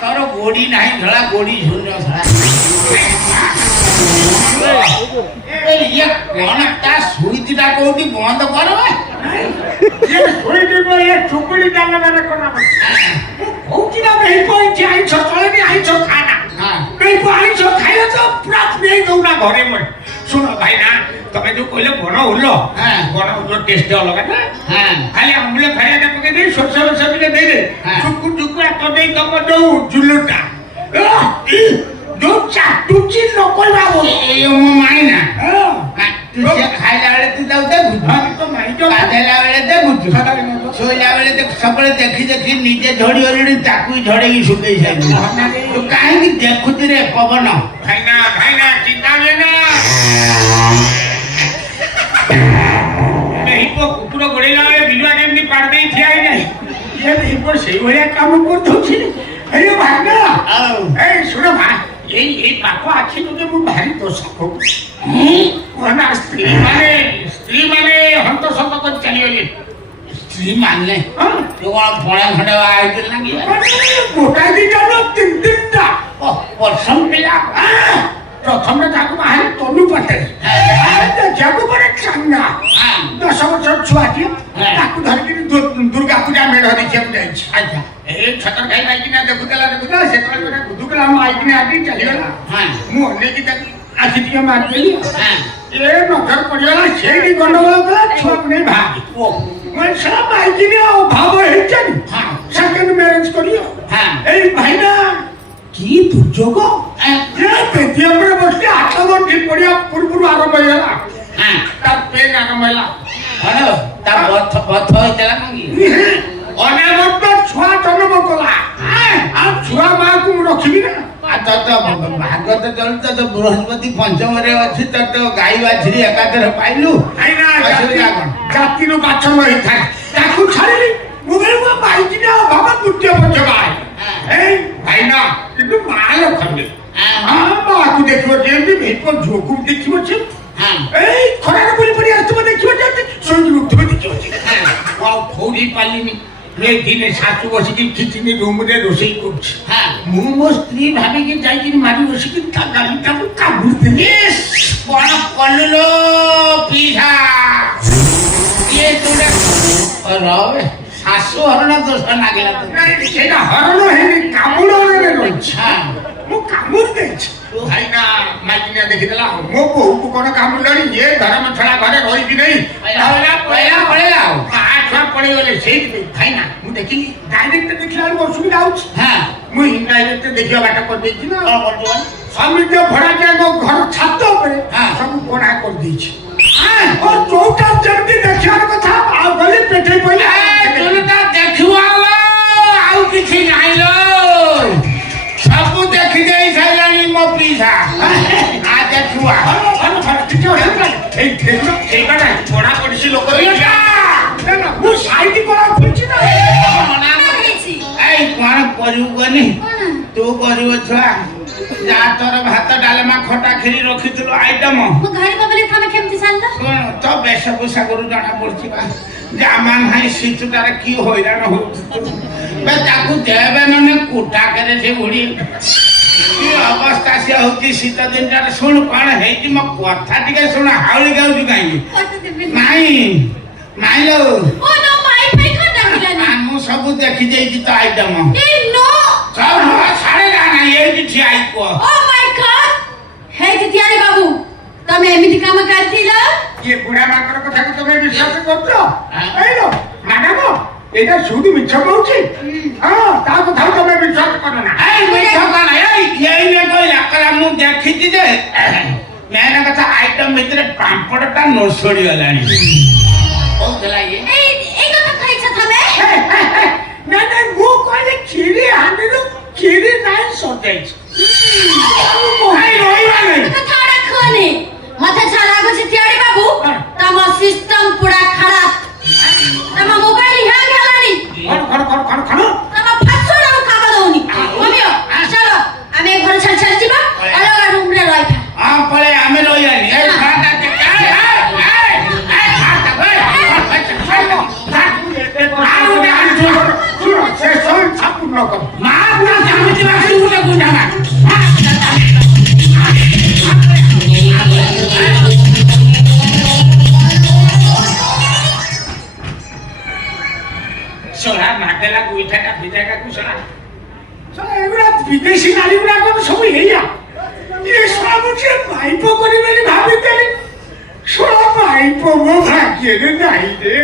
ତୋର ଗୋଡି ନାହିଁ ଧଳା ଗୋଡି ଶୂନ୍ୟ ଧଳା ଇଏ କଣ ତା ସୁଇଚଟା କୋଉଠି ବନ୍ଦ କର ଚୁକୁଡି ଜାଲରେ କଣ କହୁଛି ନା ବେଇଛି ଆଇଁଷ ଚଳେନି ଆଇଁଷ ଖାନା ବେଇକୁ ଆଇଁଷ ଖାଇଲେ ତ ପୁରା ନେଇ ଦଉନା ଘରେ ମୋର ଶୁଣ ଭାଇନା ତମେ ଯୋଉ କହିଲେ ବଣ ଉଲ ବଣ ଉଲ ଟେଷ୍ଟ ଅଲଗା ନା ଖାଲି ଆମ୍ବୁଲ ଖାଇବାଟା ପକେଇ ଦେଇ ସୋରିଷ ରସ ଟିକେ ଦେଇଦେ ଚୁକୁ ଚୁକୁଆ କରିଦେଇ ତମ ଯୋଉ ଜୁଲୁଟା ଯୋଉ ଚାଟୁଚି ଲୋକ ମୋ ମାଇନା ଖାଇଲା ବେଳେ ତୁ ତାକୁ ଦେଖୁଛୁ ଗାଧେଇଲା ବେଳେ ଦେଖୁଛୁ ଶୋଇଲା ବେଳେ ସବୁବେଳେ ଦେଖି ଦେଖି ନିଜେ ଝଡି ଗଲିଣି ତାକୁ ଝଡେଇକି ଶୁକେଇ ସାରିଲୁ ତୁ କାହିଁକି ଦେଖୁଛୁ ରେ ପବନ ଭାଇନା ଭାଇନା ଚିନ୍ତା ହୁଏ ନା କୁକୁର ଗୋଡେଇଲା ବେଳେ ବିଲୁଆ କେମିତି ପାड़ ଦେଇ ଠିଆ ହେଇଯାଏ ଇଏ ସେଇଭଳିଆ କାମ କରିଦଉଛି ଭାଇନା ଏଇ ଶୁଣ ଭା ଏଇ ପାପ ଆଖି ଯୋଗେ ମୁଁ ଭାରି ଦୋଷ କରୁଛି ସ୍ତ୍ରୀ ମାନେ ହନ୍ତ ସନ୍ତ କରି ଚାଲିଗଲେ ସ୍ତ୍ରୀ ମାନେ ତୁ କଣ ପଣା ଖଣ୍ଡେ ଆଇଥିଲ ନା କି ଗୋଟାଏ ଦିଟା ତିନି ତିନିଟା ପସନ୍ଦ ପିଲା ପ୍ରଥମେ ତାକୁ ବାହାରି ତନୁ ପାଖରେ ଦେଖିବାକୁ ପଡେ ଚାଙ୍ଗା 10 ବର୍ଷର ଛୁଆଟିଏ ତାକୁ ଧରିକିରି ଦୁର୍ଗା ପୂଜା ମେଢ ଦେଖିବାକୁ ଯାଇଛି ଏଇ ଛତର ଖାଇ ପାଇକିନା ଦେଖୁଥିଲା ସେତେବେଳେ ଗୁଦୁକଲା ମାଇକିନା ଆଜି ଚାଲିଗଲା ମୁଁ ଅନେଇକି ତାକୁ ଆଜି ଟିକେ ମାରିଦେଲି ଏ ନଜର ପଡିଗଲା ସେଇଠି ଗଣ୍ଡଗୋଳ କଲା ଛୁଆକୁ ନେଇ ଭାଗି ସେଟା ମାଇକିନି ଅଭାବ ହେଇଛନ୍ତି ସେକେଣ୍ଡ ମ୍ୟାରେଜ କରି ଏଇ ଭାଇନା কি দুর্যোগ পেটি উপরে বসলে 8 ঘন্টা পড়িয়া পূর্বରୁ আরম্ভ ହେଇଗଲା তার পেন আরম্ভ ହେଲା ତା ବଥ ହେଇଥିଲା ନା କି অনাবর্ত ছুয়া জন্ম কলা আর ছুয়া মাକୁ ମୁଁ ରଖିବି ନା ଭାଗତ ଚଳୁଛ ତ ବୃହସ୍ପତି ପଞ୍ଚମରେ ଅଛି ତ ଗାଈ ବାଛୁରୀ ଏକାଥରେ ପାଇଲୁ ଜାତିରୁ ବାଛ ହେଇଥାଏ ତାକୁ ଛାଡ଼ିଲି ମୁଁ ପାଇକିନା ଅଭାବ ତୃତୀୟ ପଞ୍ଚ ଗାଈ ଏଇ ଭାଇନା କିନ୍ତୁ ମା ଲକ୍ଷ୍ମୀ ମାକୁ ଦେଖିବ ଯେମିତି ଭେପ ଝୁଅକୁ ଦେଖିବ ଏଇ ଖରାରେ ବୁଲି ପଡି ଆସିଥିବ ଦେଖିବ ଯେମିତି ଶୋଇକି ଉଠିବ ଦେଖିବ ଆଉ ଖୋଉଡ଼ି ପାରିଲିନି ଦିନେ ଶାଶୁ ବସିକି କିଚେନ ରୁମରେ ରୋଷେଇ କରୁଛି ମୁଁ ମୋ ସ୍ତ୍ରୀ ଭାବିକି ଯାଇକି ମାରି ବସିକି ତା ଗାଲିଟାକୁ କାମୁଡ଼ିଥିଲି କଣ କଲୁ ପିସା ଇଏ ତୁଟେ ରବେ ଶାଶୁ ହରଣ ଦୋଷ ଲାଗିଲା ସେଇଟା ହରଣ ହେଇନି କାମୁଡ଼ରେ ରହିଛି ମୁଁ କାମୁଡ଼ି ଦେଇଛି ଭାଇନା ମାଇକିନା ଦେଖିଦେଲା ମୋ ବୋହୁକୁ କଣ କାମୁଡ଼ିଲାଣି ଇଏ ଧର୍ମ ଛଡା ଘରେ ରହିବି ନାହିଁ ପଳେଇଲା ଆଉ ଛୁଆ ପଳେଇଗଲେ ସେଇଥିପାଇଁ ଭାଇନା ମୁଁ ଦେଖିଲି ଡାଇରେକ୍ଟ ଦେଖିଲା ବେଳକୁ ଅସୁବିଧା ହଉଛି ମୁଁ ଇନଡାଇରେକ୍ଟ ଦେଖିବା ବାଟ କରିଦେଇଛି ନା ସମିତ ଭଡାଟିଆଙ୍କ ଘର ଛାତ ଉପରେ ସବୁ କଣା କରିଦେଇଛି ଯୋଉଟା ଯେମିତି ଦେଖିବାର କଥା ଆଉ ଗଲି ପେଟେଇ ପଇଲା ଦେଖିବ ଆଉ କିଛି ନାହିଁ ସବୁ ଦେଖି ଦେଇ ସାରିଲାଣି ମୋ ପିସା ଦେଖିବା ପଢା ପଡିଛି ଲୋକ ମୁଁ ସାଇଡ୍ କରା ଖୋଲିଛି ନା ଏଇ କଣ କରିବୁ କନି ତୁ କରିବ ଛୁଆ যা তোর ভাত ডালমা খটা খিরি রখিଥିଲୁ আইটম মো ঘরে বাবলে থামে কেমতি চাললো কোন তো বেশভূষা কରୁ জଣା পড়ছি বা জামা নাই শীতটারে কি হইরাণ হଉଛି বে তাকু দেবে মানে কুটা করে সে উড়ি কি অবস্থা সে হଉଛି শীত দিনটারে শুন কোন ହେଇଛି ମୋ কথা ଟିକେ শুন হাউলি গাউଛୁ কাହିଁକି নাই নাই লো ও নো মাই ফাই কোন ডাকিলানি ମୁଁ ସବୁ ଦେଖି ଦେଇଛି ତ ଆଇଟମ ଏ নো সব সাড়ে জানা এইটি ঠিক কো ও মাই গড হে দিদিয়ারে বাবু তুমি এমিতি কাম করতিল ইয়ে বুড়া মাকড় কথা তুমি বিশ্বাস করছো এই লো ম্যাডাম এটা শুধু মিছ কହୁଛି তা কথা তুমি বিশ্বাস করো না এই মিছ কর এই নে কইলা কলা ମୁଁ ଦେଖିଛି ଯେ মেন কথা আইটম ভিতরে পাম্পড়টা নসড়ি গলানি কৌতলা ইয়ে এই কথা কইছ তুমি না না মু কইলে খিরি হাঁড়িরু খিরি নাই সজাইছি এই রইবা নাই কথা রাখনি মাথা ছাড়া গছে তিয়াড়ি বাবু তম সিস্টেম পুরা খারাপ তম মোবাইল হ্যাং হেলানি খড় তম ফাসড়া কাম দউনি মমিও চলো আমি ঘর ছাড় ছাড় দিবা অলগা রুম রে রইবা পরে আমি লই আনি এই খাটা সে সব ছাপুর নকর মা না জানি দিবা গুইঠাটা ভিজাটা কুশলা শোনা এগুলা বিদেশি নারী গুলা কোন সব এইয়া এ সব যে ভাইপো করিবে ভাবিতেলি সব ভাইপো ভাগ্যে নাই রে